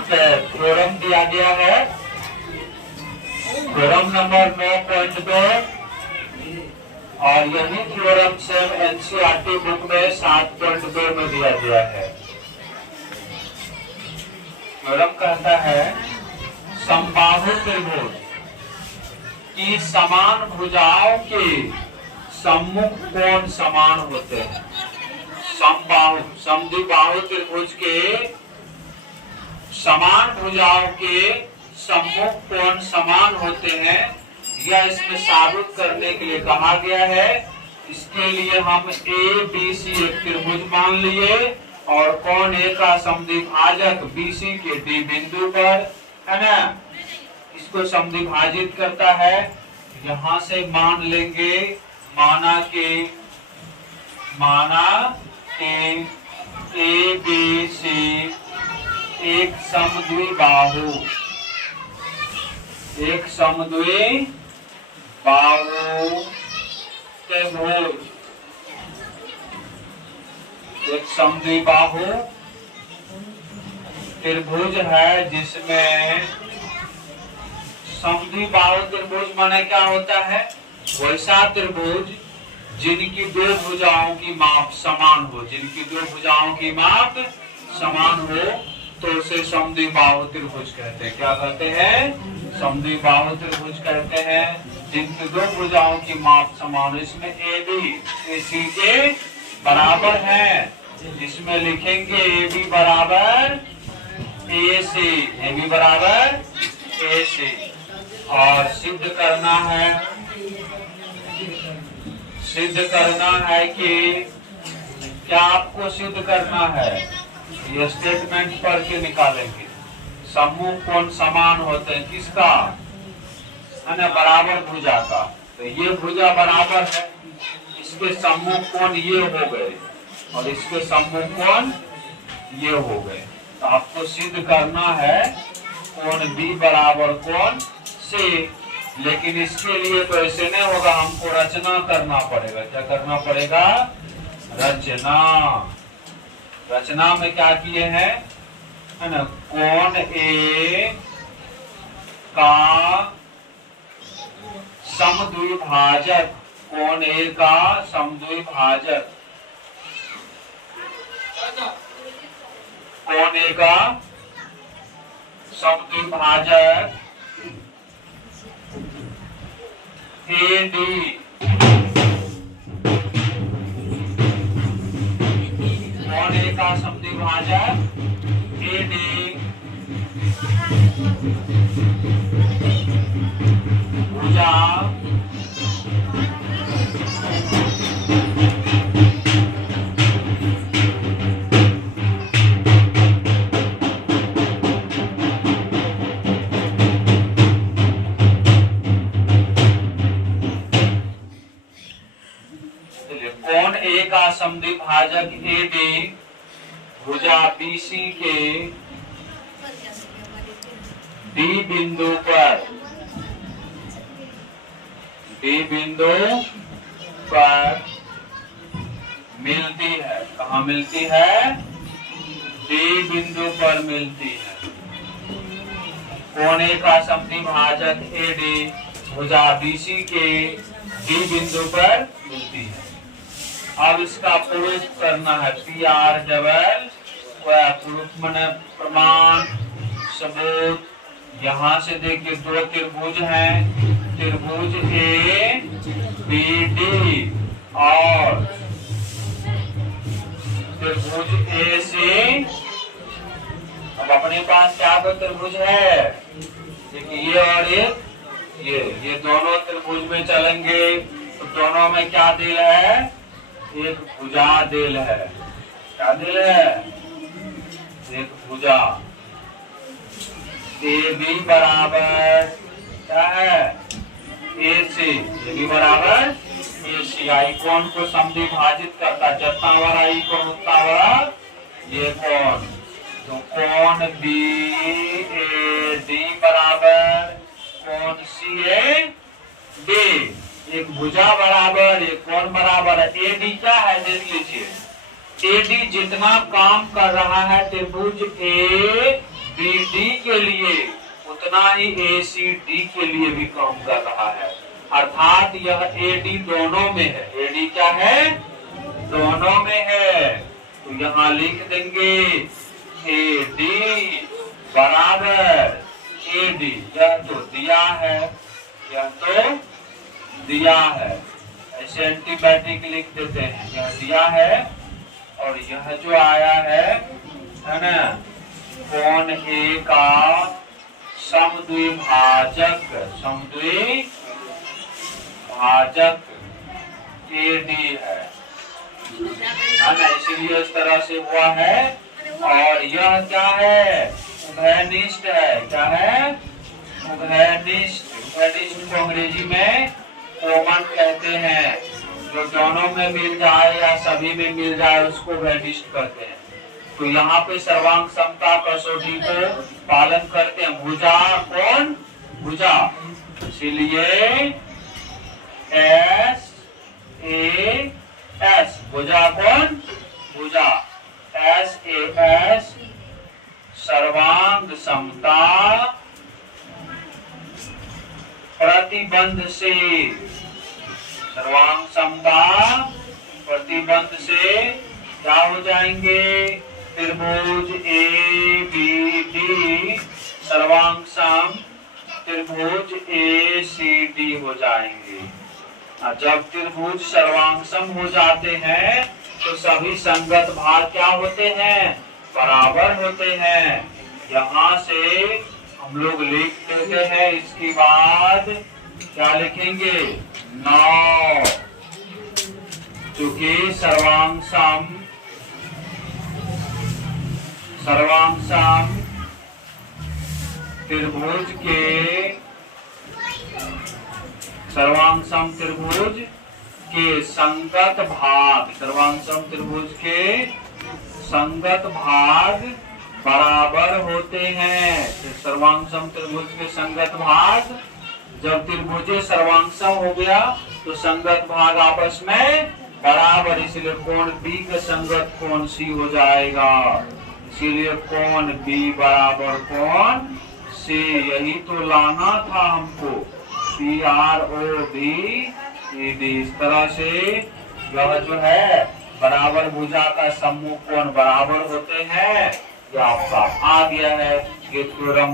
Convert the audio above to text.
Theorem दिया गया है, थ्योरम नंबर 9.2 और यही थ्योरम सेम एनसीईआरटी बुक में 7.2 में दिया गया है। थ्योरम कहता है समबाहु त्रिभुज की समान भुजाओं के सम्मुख कोण समान होते हैं। समबाहु समद्विबाहु त्रिभुज के समान भुजाओं के सम्मुख कोण समान होते हैं, यह इसमें साबित करने के लिए कहा गया है। इसके लिए हम ए बी सी एक त्रिभुज मान लिए और कोण ए का समद्विभाजक बीसी के डी बिंदु पर है ना, इसको समद्विभाजित करता है। यहां से मान लेंगे माना के ए बी सी एक समद्विबाहु त्रिभुज, एक समद्विबाहु त्रिभुज है जिसमें समद्विबाहु त्रिभुज माने क्या होता है, वैसा त्रिभुज जिनकी दो भुजाओं की माप समान हो, जिनकी दो भुजाओं की माप समान हो तो उसे समद्विबाहु त्रिभुज कहते हैं। क्या कहते हैं? समद्विबाहु त्रिभुज कहते हैं जिनकी दो भुजाओं की माप समान। इसमें ए बी सी के बराबर है, जिसमें लिखेंगे ए बी बराबर ए सी, ए बी बराबर ए सी। और सिद्ध करना है कि क्या आपको सिद्ध करना है, ये स्टेटमेंट पढ़ के निकालेंगे। सम्मुख कोण समान होते हैं किसका, है ना, बराबर भुजा का। तो ये भुजा बराबर है, इसके सम्मुख कोण ये हो गए और इसके सम्मुख कोण ये हो गए। तो आपको सिद्ध करना है कोण बी बराबर कोण सी। लेकिन इसके लिए तो ऐसे नहीं होगा, हमको रचना करना पड़ेगा। क्या करना पड़ेगा? रचना में क्या किए हैं, है ना, कोण ए का समद्विभाजक, कोण ए का समद्विभाजक, कोण ए का समद्विभाजक AD कोण ए का समद्विभाजक AD भुजा कोण ए का समद्विभाजक AD भुजा BC के D बिंदु पर मिलती है। कहाँ मिलती है? D बिंदु पर मिलती है। कोण ए का समद्विभाजक AD भुजा BC के D बिंदु पर मिलती है। अब इसका प्रूफ करना है, PR डबल प्रूफ माने प्रमाण सबूत। यहाँ से देखिए दो त्रिभुज हैं, त्रिभुज ए बी डी और त्रिभुज ए से। अब अपने पास क्या दो त्रिभुज है, देखिए ये और ये दोनों त्रिभुज में चलेंगे तो दोनों में क्या दिल है, एक भुजा दिल है। क्या दिल है? एक भुजा। ए बी बराबर क्या है, ए सी, ए बी बराबर ए सी। आई कोण को समद्विभाजित करता, जितना बड़ा आई कोण उतना बड़ा ये कोण। तो कोण बी ए डी बराबर कोण सी ए डी, एक भुजा बराबर एक कोण बराबर है। एडी क्या है देख लीजिए, एडी जितना काम कर रहा है त्रिभुज ए BD के लिए उतना ही ACD के लिए भी काम कर रहा है, अर्थात यह AD दोनों में है। AD क्या है? दोनों में है। तो यहाँ लिख देंगे AD बराबर AD। यह तो दिया है, यह तो दिया है, ऐसे एंटीबायोटिक लिख देते हैं। यह दिया है और यह जो आया है ना, कोण A का समद्विभाजक, समद्विभाजक AD है ना, इसीलिए इस तरह से हुआ है। और यह क्या है? उभयनिष्ठ है। क्या है? उभयनिष्ठ। उभयनिष्ठ को अंग्रेजी में कॉमन कहते हैं, जो दोनों में मिल जाए या सभी में मिल जाए उसको उभयनिष्ठ कहते हैं। तो यहाँ पे सर्वांग समता कसौटी को पालन करते हैं। भुजा कौन? भुजा, इसीलिए SAS, भुजा कौन? भुजा, SAS सर्वांग समता प्रतिबंध से, सर्वांग समता प्रतिबंध से क्या हो जाएंगे? त्रिभुज ABD सर्वांग सम त्रिभुज ACD हो जाएंगे। जब त्रिभुज सर्वांग सम हो जाते हैं तो सभी संगत भाग क्या होते हैं? बराबर होते हैं। यहाँ से हम लोग लिख देते हैं। इसके बाद क्या लिखेंगे? 9, चूंकि सर्वांग सम त्रिभुज के सर्वांग सम त्रिभुज के संगत भाग, सर्वांग सम त्रिभुज के संगत भाग बराबर होते हैं। सर्वांग सम त्रिभुज के संगत भाग, जब त्रिभुज सर्वांग सम हो गया तो संगत भाग आपस में बराबर, इसलिए कोण B का संगत कोण C हो जाएगा। इसीलिए कोण B बराबर कोण C। यही तो लाना था हमको, PROD ED। इस तरह से यह जो है बराबर भुजा का समूह कोण बराबर होते हैं। यह आपका आ गया है ये थ्योरम।